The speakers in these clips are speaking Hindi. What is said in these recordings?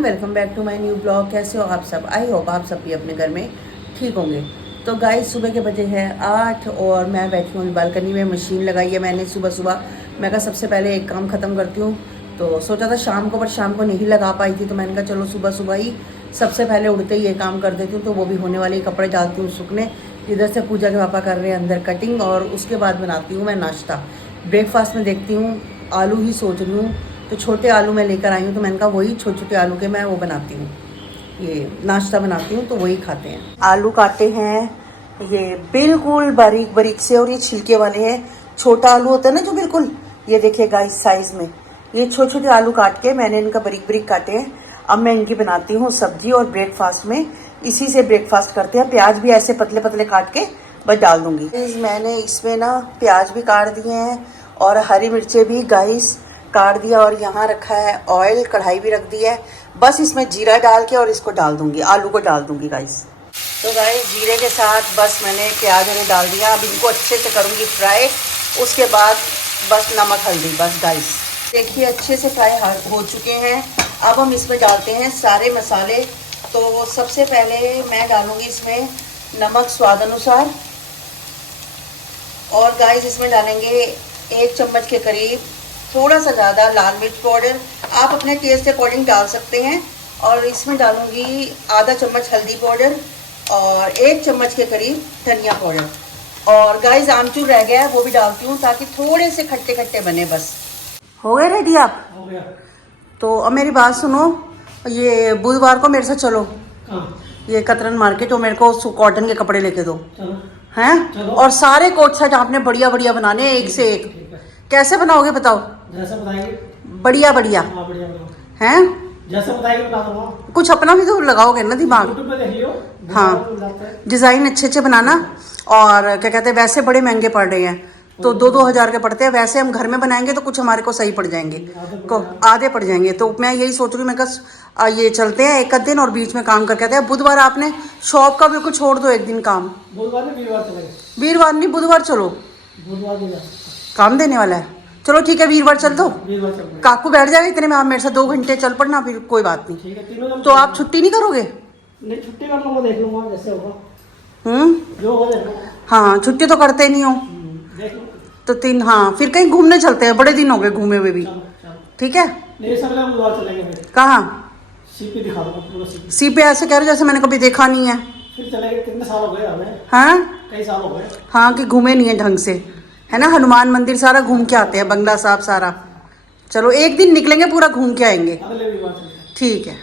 Everyone, welcome back to my new blog. कैसे हो आप सब? आई होप आप सब भी अपने घर में ठीक होंगे। तो गाइस, सुबह के बजे हैं 8 और मैं बैठी हूँ बालकनी में। मशीन लगाई है मैंने सुबह सुबह। मैं कहा सबसे पहले एक काम ख़त्म करती हूँ। तो सोचा था शाम को, पर शाम को नहीं लगा पाई थी, तो मैंने कहा चलो सुबह सुबह ही सबसे पहले उड़ते ही ये काम कर देती हूँ। तो वो भी होने वाले कपड़े डालती हूँ सूखने। इधर से पूजा के पापा कर रहे हैं अंदर कटिंग, और उसके बाद बनाती हूँ मैं नाश्ता। ब्रेकफास्ट में देखती हूँ आलू ही सोच रही हूँ, तो छोटे आलू मैं लेकर आई हूँ। तो मैंने कहा वही छोटे छोटे आलू के मैं वो बनाती हूँ, ये नाश्ता बनाती हूँ, तो वही खाते हैं। आलू काटे हैं ये बिल्कुल बारीक बारीक से, और ये छिलके वाले हैं। छोटा आलू होता है ना जो बिल्कुल, ये देखिए गाइस साइज में, ये छोटे छोटे आलू काट के मैंने इनका बारीक बारीक काटे हैं। अब मैं इनकी बनाती हूँ सब्जी, और ब्रेकफास्ट में इसी से ब्रेकफास्ट करते हैं। प्याज भी ऐसे पतले पतले काट के बस डाल दूंगी। मैंने इसमें ना प्याज भी काट दिए हैं और हरी मिर्चें भी गाइस काट दिया, और यहाँ रखा है ऑयल, कढ़ाई भी रख दी है। बस इसमें जीरा डाल के और इसको डाल दूंगी, आलू को डाल दूंगी गाइस। तो गाइस जीरे के साथ बस मैंने प्याज मैंने डाल दिया। अब इनको अच्छे से करूँगी फ्राई, उसके बाद बस नमक हल्दी बस गाइस। देखिए अच्छे से फ्राई हो चुके हैं। अब हम इसमें डालते हैं सारे मसाले। तो सबसे पहले मैं डालूँगी इसमें नमक स्वाद अनुसार, और गाइस इसमें डालेंगे 1 चम्मच के करीब, थोड़ा सा ज़्यादा लाल मिर्च पाउडर, आप अपने टेस्ट के अकॉर्डिंग डाल सकते हैं। और इसमें डालूंगी आधा चम्मच हल्दी पाउडर और 1 चम्मच के करीब धनिया पाउडर। और गाइस आमचूर रह गया है, वो भी डालती हूँ ताकि थोड़े से खट्टे खट्टे बने। बस हो गए रेडी आप? हो गया। तो अब मेरी बात सुनो, ये बुधवार को मेरे साथ चलो, ये कतरन मार्केट, हो मेरे को कॉटन के कपड़े लेके दो हैं, और सारे कोट सेट आपने बढ़िया बढ़िया बनाने हैं, एक से एक। कैसे बनाओगे बताओ? जैसा बताएंगे बढ़िया बढ़िया बढ़िया हैं, जैसा बताएंगे बता दूंगा। कुछ अपना भी तो लगाओगे ना दिमाग। यूट्यूब पे देख लियो। हाँ, डिजाइन अच्छे अच्छे बनाना। और क्या कहते हैं, वैसे बड़े महंगे पड़ रहे हैं, तो 2-2 हज़ार के पड़ते हैं। वैसे हम घर में बनाएंगे तो कुछ हमारे को सही पड़ जाएंगे, आधे पड़ जाएंगे। तो मैं यही सोच रही हूँ, मैं कहा ये चलते हैं एक आध दिन और बीच में काम करके आते हैं। बुधवार आपने शॉप का बिल्कुल छोड़ दो एक दिन काम। बुधवार नहीं वीरवार चलेंगे। वीरवार नहीं, बुधवार चलो, बुधवार काम देने वाला है। चलो ठीक है, वीरवार चल दो। वीरवार चल। काकू बैठ जाएगा इतने में, आप मेरे साथ 2 घंटे चल पड़ना, फिर कोई बात नहीं। ठीक है, तीनों तो आप छुट्टी नहीं करोगे? नहीं, छुट्टी कर लूंगा, देख लूंगा जैसे होगा, जो होगा देख लूंगा। हाँ, छुट्टी तो करते नहीं हो देख लो। तो 3, हाँ फिर कहीं घूमने चलते हैं, बड़े दिन हो गए घूमे हुए भी। ठीक है, नहीं सब लोग बुधवार चलेंगे। फिर कहाँ? सीपी दिखा दूंगा पूरा सीपी। सी पे ऐसे कह रहे हो जैसे मैंने कभी देखा नहीं है। फिर चलेंगे, कितने साल हो गए हमें? हाँ कई साल हो गए। हाँ, कि घूमे नहीं है ढंग से, है ना। हनुमान मंदिर सारा घूम के आते हैं, बंगला साहब सारा। चलो एक दिन निकलेंगे, पूरा घूम के आएंगे। अगले वीरवार चलेंगे। ठीक है।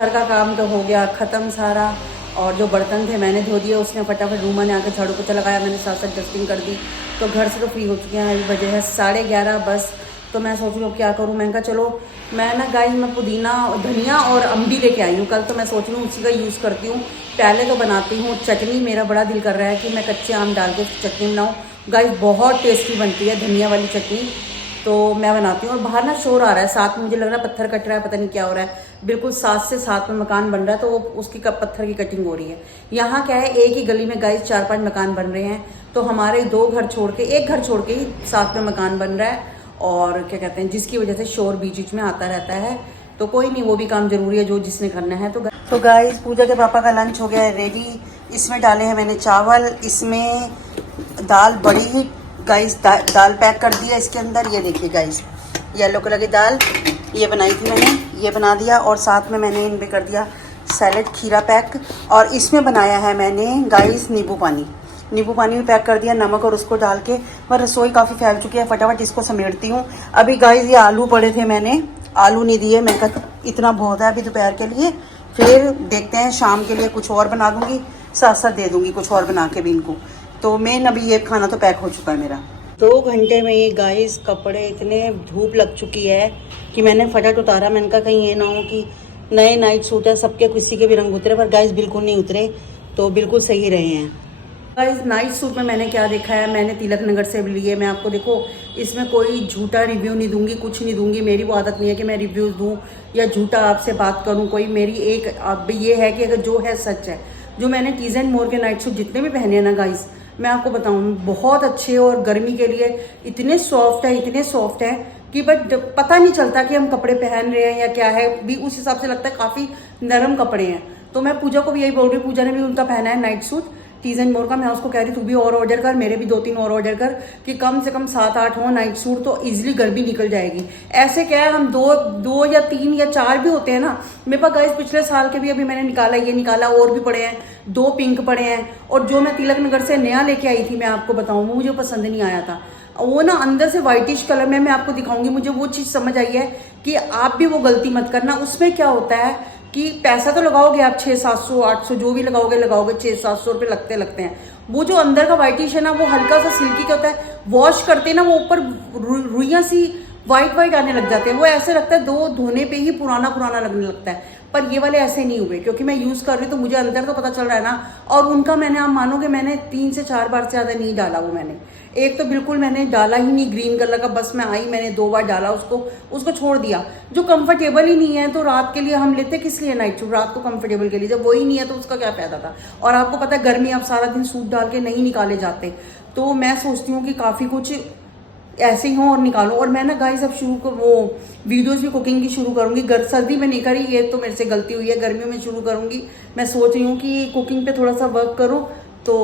घर का काम तो हो गया ख़त्म सारा, और जो बर्तन थे मैंने धो दिए। उसने फटाफट रूमा ने आकर झाड़ू पोछा लगाया, मैंने साथ साथ डस्टिंग कर दी। तो घर से तो फ्री हो चुके हैं। अभी बजे है 11:30 बस। तो मैं सोच रही हूँ क्या करूँ। मैं कहा चलो मैं ना गाइस, मैं पुदीना धनिया और अम्बी लेके आई हूँ कल, तो मैं सोच रही हूँ उसी का यूज़ करती हूँ। पहले तो बनाती हूँ चटनी, मेरा बड़ा दिल कर रहा है कि मैं कच्चे आम डाल के चटनी बनाऊँ। गाइस बहुत टेस्टी बनती है धनिया वाली चटनी, तो मैं बनाती हूँ। और बाहर ना शोर आ रहा है, साथ में मुझे लग रहा है पत्थर कट रहा है, पता नहीं क्या हो रहा है। बिल्कुल 7 से 7 में मकान बन रहा है, तो वो उसकी पत्थर की कटिंग हो रही है। यहाँ क्या है, एक ही गली में गाइस 4-5 मकान बन रहे हैं, तो हमारे 2 घर छोड़ के, एक घर छोड़ के ही 7 में मकान बन रहा है। और क्या कहते हैं, जिसकी वजह से शोर बीच बीच में आता रहता है। तो कोई नहीं, वो भी काम जरूरी है जो जिसने करना है। तो गाइस पूजा के पापा का लंच हो गया है रेडी। इसमें डाले हैं मैंने चावल, इसमें दाल बड़ी गाइस, दाल पैक कर दिया इसके अंदर। ये देखिए गाइस, येलो कलर की दाल ये बनाई थी मैंने, ये बना दिया। और साथ में मैंने इनमें कर दिया सैलेड खीरा पैक, और इसमें बनाया है मैंने गाइस नींबू पानी भी पैक कर दिया, नमक और उसको डाल के। मैं रसोई काफ़ी फैल चुकी है, फटाफट इसको समेटती हूँ। अभी गाइस ये आलू पड़े थे, मैंने आलू नहीं दिए। मैं कहा इतना बहुत है अभी दोपहर के लिए, फिर देखते हैं शाम के लिए कुछ और बना दूँगी, साथ साथ दे दूँगी कुछ और बना के भी इनको। तो मेन अभी ये खाना तो पैक हो चुका है मेरा। 2 घंटे में ये गाइस कपड़े, इतने धूप लग चुकी है कि मैंने फटाफट उतारा। मैंने कहा कहीं ये ना हो कि नए नाइट सूट है सबके, किसी के भी रंग उतरे, पर गाइस बिल्कुल नहीं उतरे, तो बिल्कुल सही रहे हैं। गाइस नाइट सूट में मैंने क्या देखा है, मैंने तिलक नगर से लिए। मैं आपको देखो, इसमें कोई झूठा रिव्यू नहीं दूंगी, कुछ नहीं दूंगी। मेरी वो आदत नहीं है कि मैं रिव्यूज़ दूं या झूठा आपसे बात करूं। कोई मेरी एक अब ये है कि अगर जो है सच है। जो मैंने टीज एंड मोर के नाइट सूट जितने भी पहने हैं ना गाइस, मैं आपको बताऊं बहुत अच्छे, और गर्मी के लिए इतने सॉफ्ट है, इतने सॉफ्ट है कि बट पता नहीं चलता कि हम कपड़े पहन रहे हैं या क्या है, भी उस हिसाब से लगता है काफ़ी नरम कपड़े हैं। तो मैं पूजा को भी यही बोल रही हूँ, पूजा ने भी उनका पहना है night suit tees and more का। मैं उसको कह रही तू भी और ऑर्डर कर, मेरे भी 2-3 और ऑर्डर कर, कि कम से कम 7-8 हो नाइट सूट, तो इजीली गर्मी निकल जाएगी। ऐसे क्या है, हम दो या 3 या 4 भी होते हैं ना। मेरे पास गाइस पिछले साल के भी अभी मैंने निकाला, ये निकाला, और भी पड़े हैं, 2 पिंक पड़े हैं। और जो मैं तिलक नगर से नया लेके आई थी, मैं आपको बताऊँ, वो मुझे पसंद नहीं आया था। वो ना अंदर से व्हाइटिश कलर में, मैं आपको दिखाऊंगी। मुझे वो चीज़ समझ आई है कि आप भी वो गलती मत करना। उसमें क्या होता है कि पैसा तो लगाओगे आप 600-700-800 जो भी लगाओगे 600-700 रुपये लगते हैं। वो जो अंदर का व्हाइटिश है ना, वो हल्का सा सिल्की का होता है। वॉश करते ना वो ऊपर रुइयां सी वाइट आने लग जाते हैं। वो ऐसे लगता है 2 धोने पे ही पुराना लगने लगता है। पर ये वाले ऐसे नहीं हुए, क्योंकि मैं यूज़ कर रही हूँ तो मुझे अंदर तो पता चल रहा है ना। और उनका मैंने, आप मानोगे, मैंने 3 से 4 बार से ज़्यादा नहीं डाला। वो मैंने एक तो बिल्कुल मैंने डाला ही नहीं ग्रीन कलर का, बस मैं आई, मैंने 2 बार डाला, उसको छोड़ दिया। जो कंफर्टेबल ही नहीं है तो रात के लिए हम लेते किस लिए नाइट सूट, रात को कंफर्टेबल के लिए। जब वही नहीं है तो उसका क्या फायदा था। और आपको पता है गर्मी, आप सारा दिन सूट डाल के नहीं निकाले जाते। तो मैं सोचती हूँ कि काफ़ी कुछ ऐसे ही हो और निकालो। और मैं ना गाइस अब वो वीडियोस भी कुकिंग की शुरू करूँगी। सर्दी में नहीं करी, ये तो मेरे से गलती हुई है, गर्मियों में शुरू करूँगी। मैं सोच रही हूँ कि कुकिंग पे थोड़ा सा वर्क करूँ। तो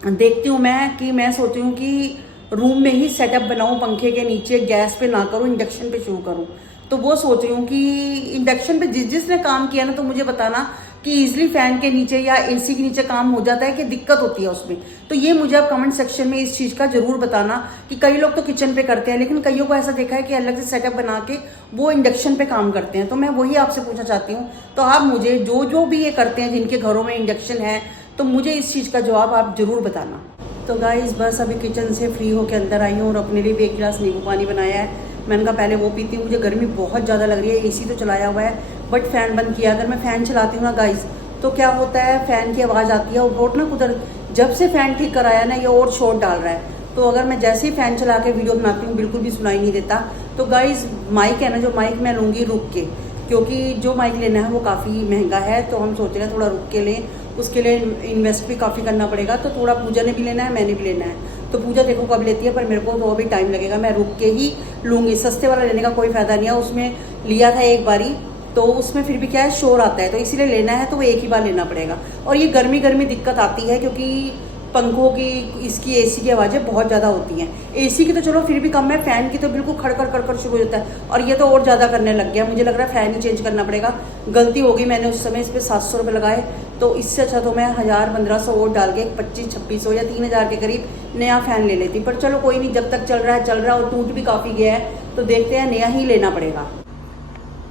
देखती हूँ मैं सोच रही हूँ कि रूम में ही सेटअप बनाऊँ, पंखे के नीचे, गैस पे ना करूँ, इंडक्शन पे शुरू करूँ। तो वो सोच रही हूँ कि इंडक्शन पे जिसने काम किया ना, तो मुझे बताना कि इजीली फैन के नीचे या एसी के नीचे काम हो जाता है कि दिक्कत होती है उसमें। तो ये मुझे आप कमेंट सेक्शन में इस चीज़ का जरूर बताना कि कई लोग तो किचन पे करते हैं, लेकिन कईयों को ऐसा देखा है कि अलग से सेटअप बना के वो इंडक्शन पे काम करते हैं। तो मैं वही आपसे पूछना चाहती हूँ। तो आप मुझे जो भी ये करते हैं, जिनके घरों में इंडक्शन है, तो मुझे इस चीज़ का जवाब आप जरूर बताना। तो गाइस बस अभी किचन से फ्री होकर अंदर आई हूँ और अपने लिए भी 1 गिलास नींबू पानी बनाया है। मैंने कहा पहले वो पीती हूँ, मुझे गर्मी बहुत ज़्यादा लग रही है। एसी तो चलाया हुआ है बट फ़ैन बंद किया। अगर मैं फ़ैन चलाती हूँ ना गाइस, तो क्या होता है, फ़ैन की आवाज़ आती है और रोड ना कुदर, जब से फ़ैन ठीक कराया ना, ये और शोर डाल रहा है। तो अगर मैं जैसे ही फ़ैन चला के वीडियो बनाती हूँ, बिल्कुल भी सुनाई नहीं देता। तो गाइस माइक है ना, जो माइक मैं लूँगी रुक के, क्योंकि जो माइक लेना है वो काफ़ी महंगा है। तो हम सोच रहे हैं थोड़ा रुक के लें, उसके लिए इन्वेस्ट भी काफ़ी करना पड़ेगा। तो थोड़ा पूजा ने भी लेना है, मैंने भी लेना है। तो पूजा देखो कब लेती है, पर मेरे को तो अभी टाइम लगेगा। मैं रुक के ही लूँगी, सस्ते वाला लेने का कोई फ़ायदा नहीं है। उसमें लिया था एक बारी, तो उसमें फिर भी क्या है, शोर आता है। तो इसीलिए लेना है तो वो एक ही बार लेना पड़ेगा। और ये गर्मी दिक्कत आती है, क्योंकि पंखों की, इसकी एसी की आवाज़ें बहुत ज़्यादा होती हैं। एसी की तो चलो फिर भी कम है, फ़ैन की तो बिल्कुल खड़ शुरू हो जाता है। और ये तो और ज़्यादा करने लग गया। मुझे लग रहा है फ़ैन ही चेंज करना पड़ेगा। गलती होगी, मैंने उस समय इस पर 700 रुपये लगाए। तो इससे अच्छा तो मैं 1000-1500 और डाल के 2500-2600 या 3000 के करीब नया फ़ैन ले लेती। पर चलो कोई नहीं, जब तक चल रहा है और टूट भी काफ़ी गया है, तो देखते हैं, नया ही लेना पड़ेगा।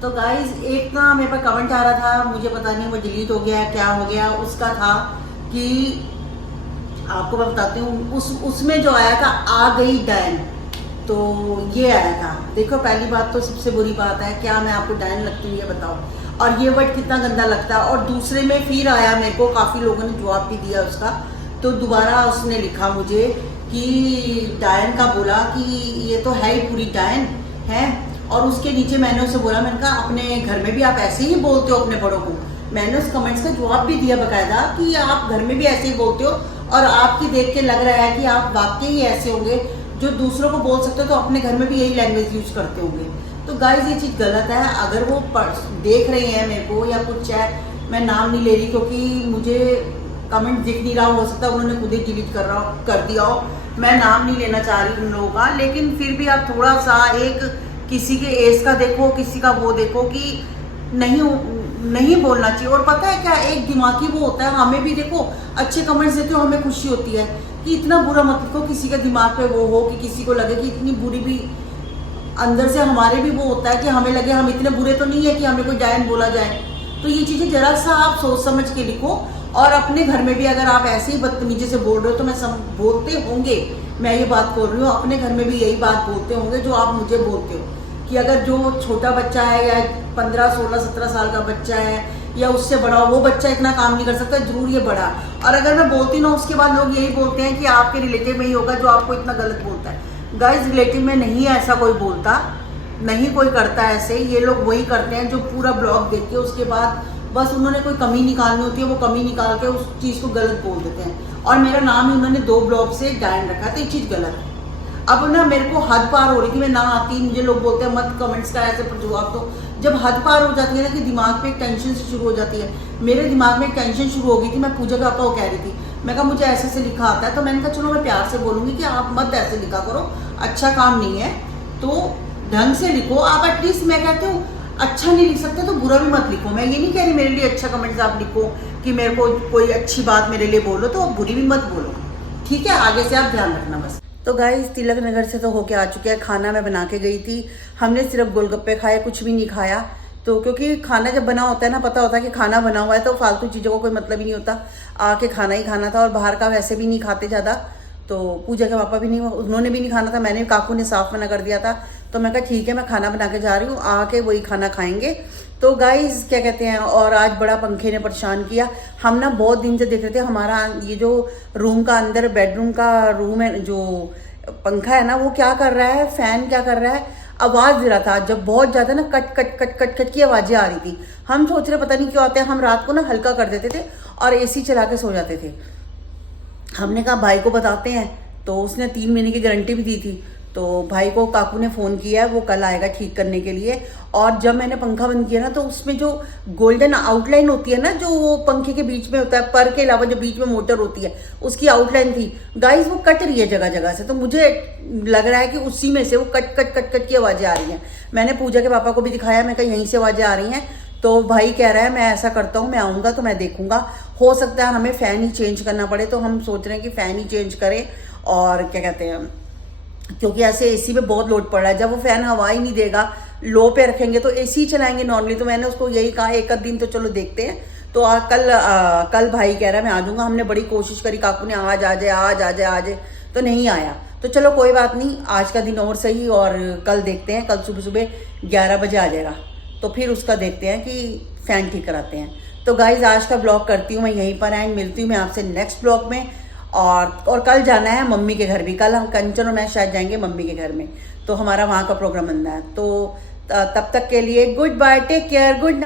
तो गाइज एक ना मेरे पास कमेंट आ रहा था, मुझे पता नहीं वो डिलीट हो गया, क्या हो गया। उसका था कि आपको मैं बताती हूँ, उसमें जो आया था, आ गई डायन। तो ये आया था। देखो पहली बात तो सबसे बुरी बात है, क्या मैं आपको डायन लगती हूँ ये बताओ। और ये वर्ड कितना गंदा लगता है। और दूसरे में फिर आया, मेरे को काफ़ी लोगों ने जवाब भी दिया उसका। तो दोबारा उसने लिखा मुझे कि डायन का बोला कि ये तो है ही पूरी डायन है। और उसके नीचे मैंने उसे बोला, मैंने कहा अपने घर में भी आप ऐसे ही बोलते हो अपने बड़ों को। मैंने उस कमेंट्स का जवाब भी दिया बकायदा कि आप घर में भी ऐसे ही बोलते हो, और आपकी देख के लग रहा है कि आप वाकई ही ऐसे होंगे जो दूसरों को बोल सकते हो, तो अपने घर में भी यही लैंग्वेज यूज करते होंगे। तो गाइज ये चीज़ गलत है। अगर वो देख रहे हैं मेरे को या कुछ है, मैं नाम नहीं ले रही क्योंकि मुझे कमेंट दिख नहीं रहा, हो सकता उन्होंने खुद ही डिलीट कर दिया हो। मैं नाम नहीं लेना चाह रही उन लोगों का, लेकिन फिर भी आप थोड़ा सा एक किसी के एज का देखो, किसी का वो देखो कि नहीं बोलना चाहिए। और पता है क्या, एक दिमागी वो होता है, हमें भी देखो अच्छे कमेंट्स देते हो, हमें खुशी होती है कि इतना बुरा मत लिखो, किसी के दिमाग पे वो हो कि किसी को लगे कि इतनी बुरी भी, अंदर से हमारे भी वो होता है कि हमें लगे हम इतने बुरे तो नहीं है कि हमें कोई डायन बोला जाए। तो ये चीज़ें जरा सा आप सोच समझ के लिखो। और अपने घर में भी अगर आप ऐसे ही बदतमीजी से बोल रहे हो, तो मैं बोलते होंगे, मैं ये बात बोल रही हूँ, अपने घर में भी यही बात बोलते होंगे जो आप मुझे बोलते हो। कि अगर जो छोटा बच्चा है या 15, 16, 17 साल का बच्चा है या उससे बड़ा, वो बच्चा इतना काम नहीं कर सकता, जरूर ये बड़ा। और अगर मैं बोलती ना, उसके बाद लोग यही बोलते हैं कि आपके रिलेटिव में ही होगा जो आपको इतना गलत बोलता है। गाइस रिलेटिव में नहीं ऐसा कोई बोलता, नहीं कोई करता ऐसे। ये लोग वही करते हैं जो पूरा ब्लॉग देख के उसके बाद बस उन्होंने कोई कमी निकालनी होती है, वो कमी निकाल के उस चीज़ को गलत बोल देते हैं। और मेरा नाम ही उन्होंने 2 ब्लॉग से डायन रखा, तो ये चीज़ गलत है। अब ना मेरे को हद पार हो रही थी, मैं ना आती, मुझे लोग बोलते हैं मत कमेंट्स का ऐसे पर जवाब दो। जब हद पार हो जाती है ना कि दिमाग पे एक टेंशन से शुरू हो जाती है, मेरे दिमाग में एक टेंशन शुरू हो गई थी। मैं पूजा के पापा को कह रही थी, मैं कहा मुझे ऐसे से लिखा आता है, तो मैंने कहा चलो मैं प्यार से बोलूँगी कि आप मत ऐसे लिखा करो, अच्छा काम नहीं है, तो ढंग से लिखो आप। एटलीस्ट मैं कहती हूँ अच्छा नहीं लिख सकते तो बुरा भी मत लिखो। मैं ये नहीं कह रही मेरे लिए अच्छा कमेंट्स आप लिखो कि मेरे को कोई अच्छी बात मेरे लिए बोलो, तो बुरी भी मत बोलो, ठीक है? आगे से आप ध्यान रखना बस। तो गाइस तिलक नगर से तो होके आ चुके हैं, खाना मैं बना के गई थी, हमने सिर्फ गोलगप्पे खाए, कुछ भी नहीं खाया। तो क्योंकि खाना जब बना होता है ना, पता होता है कि खाना बना हुआ है, तो फालतू चीज़ों को कोई मतलब ही नहीं होता, आके खाना ही खाना था। और बाहर का वैसे भी नहीं खाते ज़्यादा, तो पूजा के पापा भी नहीं, उन्होंने भी नहीं खाना था, मैंने काकू ने साफ मना कर दिया था। तो मैं कहा ठीक है मैं खाना बना के जा रही हूँ, आके वही खाना खाएंगे। तो गाइज क्या कहते हैं, और आज बड़ा पंखे ने परेशान किया। हम ना बहुत दिन से देख रहे थे, हमारा ये जो रूम का अंदर बेडरूम का रूम है, जो पंखा है ना, वो क्या कर रहा है, फैन क्या कर रहा है, आवाज़ दे रहा था जब बहुत ज़्यादा ना cut cut cut cut cut की आवाज़ें आ रही थी। हम सोच रहे पता नहीं क्यों आते हैं, हम रात को ना हल्का कर देते थे और एसी चला के सो जाते थे। हमने कहा भाई को बताते हैं, तो उसने 3 महीने की गारंटी भी दी थी। तो भाई को काकू ने फ़ोन किया है, वो कल आएगा ठीक करने के लिए। और जब मैंने पंखा बंद किया ना, तो उसमें जो गोल्डन आउटलाइन होती है ना, जो वो पंखे के बीच में होता है, पर के अलावा जो बीच में मोटर होती है, उसकी आउटलाइन थी गाइस, वो कट रही है जगह जगह से। तो मुझे लग रहा है कि उसी में से वो कट कट कट कट की आवाज़ें आ रही हैं। मैंने पूजा के पापा को भी दिखाया, मैं कहा यहीं से आवाज़ें आ रही हैं। तो भाई कह रहा है मैं ऐसा करता हूँ, मैं आऊँगा तो मैं देखूंगा, हो सकता है हमें फ़ैन ही चेंज करना पड़े। तो हम सोच रहे हैं कि फ़ैन ही चेंज करें। और क्या कहते हैं, क्योंकि ऐसे एसी पे बहुत लोड पड़ रहा है, जब वो फैन हवा ही नहीं देगा, लो पे रखेंगे तो एसी चलाएंगे नॉर्मली। तो मैंने उसको यही कहा एक आध दिन तो चलो देखते हैं। तो कल भाई कह रहा है मैं आ जाऊंगा। हमने बड़ी कोशिश करी, काकू ने आज आ जाए आज आ जाए आज, तो नहीं आया। तो चलो कोई बात नहीं, आज का दिन और सही, और कल देखते हैं, कल सुबह सुबह 11 बजे आ जाएगा, तो फिर उसका देखते हैं कि फ़ैन ठीक कराते हैं। तो गाइज आज का ब्लॉग करती हूँ मैं यहीं पर, एंड मिलती हूँ मैं आपसे नेक्स्ट ब्लॉग में। और कल जाना है मम्मी के घर भी, कल हम कंचन और मैं शायद जाएंगे मम्मी के घर में, तो हमारा वहाँ का प्रोग्राम बनना है। तो तब तक के लिए goodbye, take care, good night.